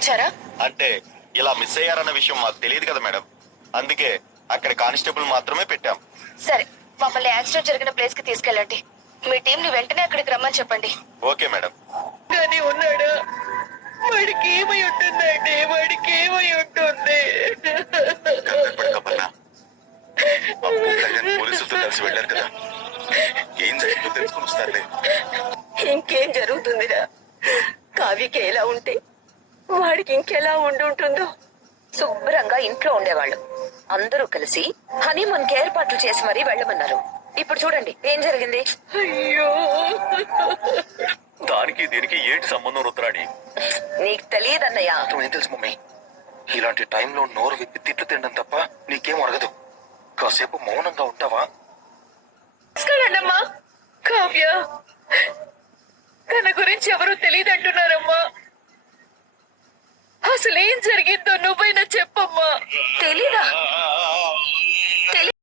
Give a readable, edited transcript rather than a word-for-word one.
ఇచ్చారా? అంటే ఇలా మిస్ అయ్యారన్న విషయం మాకు తెలియదు కదా మేడం. అందుకే అక్కడ కానిస్టేబుల్ మాత్రమే పెట్టాం. సరే, మమ్మల్ని యాక్సిడెంట్ జరిగిన ప్లేస్ కి తీసుకెళ్ళండి. మీ టీం ని వెంటనే అక్కడికి రమ్మని చెప్పండి. Okay madam. కానీ ఉన్నాడా? వాడికి ఏమై ఉంటుందండి? వాడికి ఏమై ఉంటుంది? పోలీసులతో కలిసి వెళ్ళారు కదా, ఏం జరిగిందో తెలుసుకుని వస్తారులే. ఇంకేం జరుగుతుందిరా? కావ్యకి ఎలా ఉంటే వాడికి ఇంకెలా ఉంటుందో. శుభ్రంగా ఇంట్లో ఉండేవాళ్ళు అందరూ కలిసి హనీమూన్ కి ఏర్పాట్లు చేసి మరీ వెళ్ళమన్నారు. ఇప్పుడు చూడండి ఏం జరిగింది. అయ్యో, దానికి దీనికి ఏంటి సంబంధం రుద్రాణి? నీకు తెలియదన్నయ్యా. ఏం తెలుసు మమ్మీ, ఇలాంటి టైంలో నోరు విప్పి తిట్లు తినడం తప్ప నీకేం అరగదు. కాసేపు మౌనంగా ఉంటావా? తీసుకెళ్ళండమ్మా. కావ్య తన గురించి ఎవరూ తెలియదంటున్నారమ్మా. అసలు ఏం జరిగిందో నువ్వైనా చెప్పమ్మా. తెలీదా?